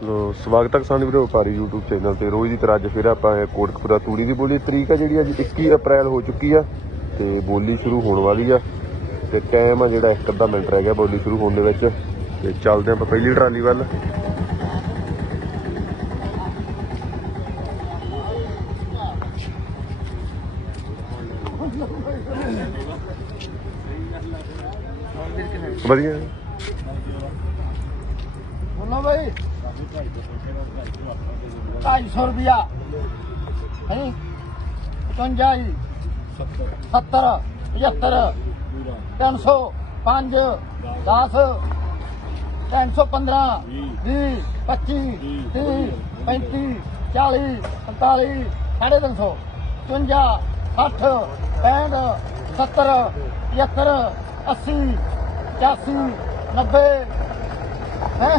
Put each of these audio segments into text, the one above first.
ਸਵਾਗਤ ਹੈ ਕਿਸਾਨ ਵੀਰੋ ਵਪਾਰੀ YouTube ਚੈਨਲ ਤੇ। ਰੋਜ਼ ਦੀ ਤਰ੍ਹਾਂ ਅੱਜ ਫਿਰ ਆਪਾਂ ਕੋਟਕਪੁਰਾ ਤੂੜੀ ਦੀ ਬੋਲੀ। ਤਰੀਕ ਆ ਜਿਹੜੀ ਅੱਜ 21 ਅਪ੍ਰੈਲ ਹੋ ਚੁੱਕੀ ਆ ਤੇ ਬੋਲੀ ਸ਼ੁਰੂ ਹੋਣ ਵਾਲੀ ਆ ਤੇ ਟਾਈਮ ਆ ਜਿਹੜਾ ਇੱਕ ਅੱਧਾ ਮਿੰਟ ਰਹਿ ਗਿਆ ਬੋਲੀ ਸ਼ੁਰੂ ਹੋਣ ਦੇ ਵਿੱਚ। ਤੇ ਚੱਲਦੇ ਆਪਾਂ ਪਹਿਲੀ ਟਰਾਲੀ ਵੱਲ। ਵਧੀਆ। ਬੋਲੋ ਭਾਈ 250 ਰੁਪਿਆ ਹੈ? 55 70 75 300 5 10 315 20 25 30 35 40 45 350 55 60 65 70 75 80 85 90 ਹੈ?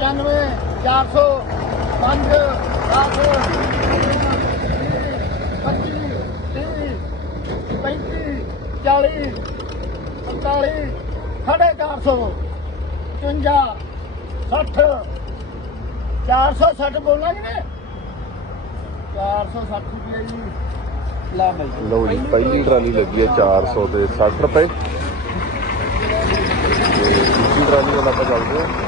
95 400 5 10 25 30 35 40 45 ਸਾਢੇ 400 55 60 460 ਬੋਲਣਾ ਜੀ ਨੇ 460 ਰੁਪਏ ਜੀ ਲੈ ਬਈ ਲਓ ਜੀ, ਪਹਿਲੀ ਟਰਾਲੀ ਲੱਗੀ ਹੈ 400 ਤੇ 60 ਰੁਪਏ। ਤੇ ਦੂਜੀ ਟਰਾਲੀ ਵੱਲ ਆਪਾਂ ਚੱਲਦੇ ਹਾਂ।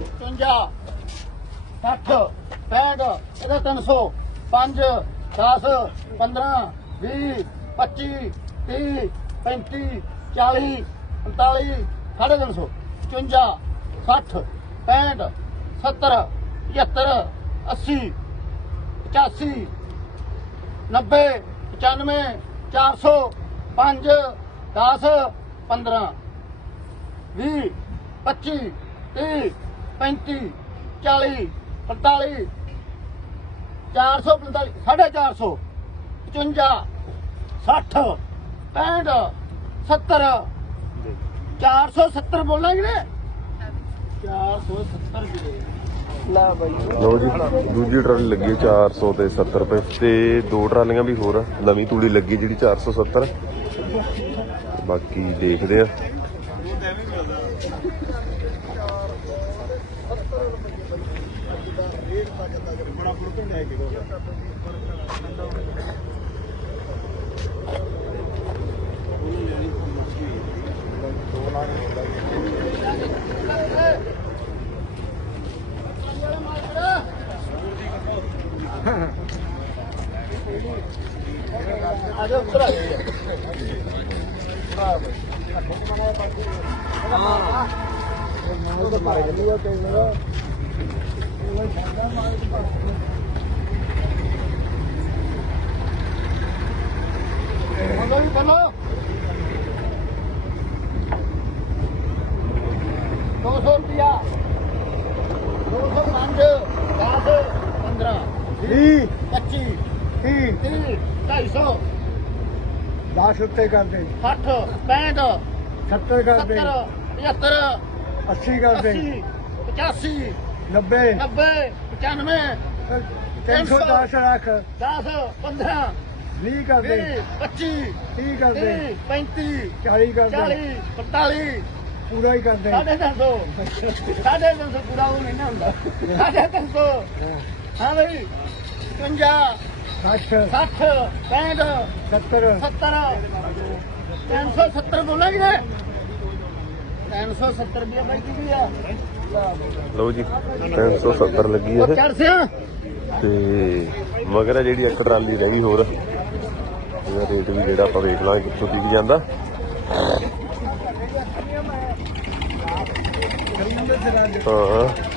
55 60 65 ਇਹਦਾ 300 5 10 15 20 25 30 35 40 45 ਸਾਢੇ 300 55 60 65 70 75 80 85 90 95 400 5 10 15 ਵੀਹ 25 30 35 40 45 445 ਸਾਢੇ 400 55 60 65 70 470 ਬੋਲਾਂਗੇ ਨੇ 470 ਵੀਰੇ ਲੈ ਬਈ। ਲਓ ਜੀ ਦੂਜੀ ਟਰਾਲੀ ਲੱਗੀ ਹੈ 400 ਤੇ 70 ਰੁਪਏ ਤੇ ਦੋ ਟਰਾਲੀਆਂ ਵੀ ਹੋਰ ਨਵੀਂ ਤੂੜੀ ਲੱਗੀ ਜਿਹੜੀ 470 ਬਾਕੀ ਦੇਖਦੇ ਆ। ਆ ਜਾ ਉੱਤਰ ਆ ਜਾ ਹਾਂ ਉਹ ਤਾਂ ਭਾਈ ਨਹੀਂ ਉਹ ਕਹਿੰਦਾ ਬੋਲੋ ਵੀ ਬੋਲੋ 200 ਰੁਪਿਆ 205 10 15 20 25 30 30 250 10 ਉੱਤੇ ਕਰਦੇ। 60 65 70 ਕਰਦੇ। 70 75 80 ਕਰਦੇ। 80 85 90 90 95 310 ਰੱਖ 10 15 20 ਕਰਦੇ। 20 25 30 ਕਰਦੇ। 30 35 40 ਕਰਦੇ। 40 45 ਪੂਰਾ ਹੀ ਕਰਦੇ। ਸਾਢੇ ਤਿੰਨ ਸੌ। ਸਾਢੇ ਤਿੰਨ ਸੌ ਪੂਰਾ ਉਹ ਨਹੀਂ ਹੁੰਦਾ। ਸਾਢੇ ਤਿੰਨ ਸੌ। ਹਾਂ ਬਈ 50 60 60 65 70 70 370 ਬੋਲਾਂਗੇ ਨੇ 370 ਰੁਪਏ ਬਾਈ ਕੀ ਆ। ਲਓ ਜੀ 370 ਲੱਗੀ ਉਹ ਹੈ ਚੜ ਸਿਆ। ਤੇ ਮਗਰ ਆ ਜਿਹੜੀ ਇੱਕ ਟਰਾਲੀ ਰਹਿ ਗਈ ਹੋਰ ਇਹਦਾ ਰੇਟ ਵੀ ਜਿਹੜਾ ਆਪਾਂ ਵੇਖ ਲਾਂਗੇ ਕਿੱਥੋਂ ਦੀ ਜਾਂਦਾ। ਹਾਂ।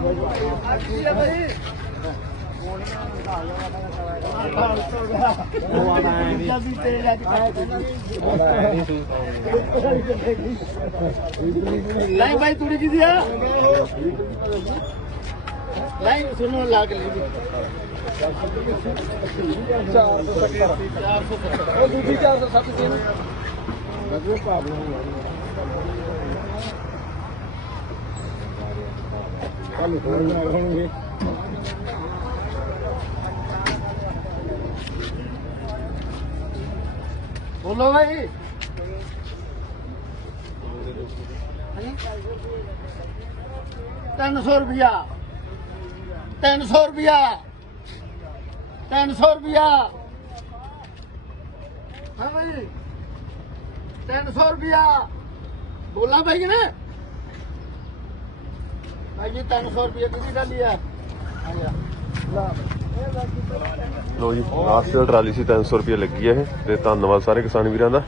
ਕੀ ਆ ਭਾਈ ਪੰਜਾਬੀ ਤੇਰੇ ਅੱਜ ਲਾਈ ਭਾਈ ਤੂੜੀ ਕੀ ਦਿਆ ਲਾਈ ਸੁਣੋ ਲਾਗ ਲਈ ਉਹ ਦੂਜੀ 470 ਦੇ ਬਦਲੇ ਪਾਵਲ ਹੋਣਗੇ। ਬੋਲੋ ਭਾਈ ਤਿੰਨ ਸੌ ਰੁਪਿਆ ਤਿੰਨ ਸੌ ਰੁਪਿਆ ਤਿੰਨ ਸੌ ਰੁਪਿਆ ਹਾਂ ਭਾਈ ਤਿੰਨ ਸੌ ਰੁਪਿਆ ਬੋਲਾਂ ਭਾਈ ਕਿ ਭਾਈ ਜੀ 300 ਰੁਪਏ ਕਿਹਦੀ ਗੱਲ ਆ? ਆ ਗਿਆ ਲੋ ਜੀ ਲਾਸਟ ਟਰਾਲੀ ਸੀ 300 ਰੁਪਏ ਲੱਗੀ ਹੈ ਇਹ, ਤੇ ਧੰਨਵਾਦ ਸਾਰੇ ਕਿਸਾਨ ਵੀਰਾਂ ਦਾ।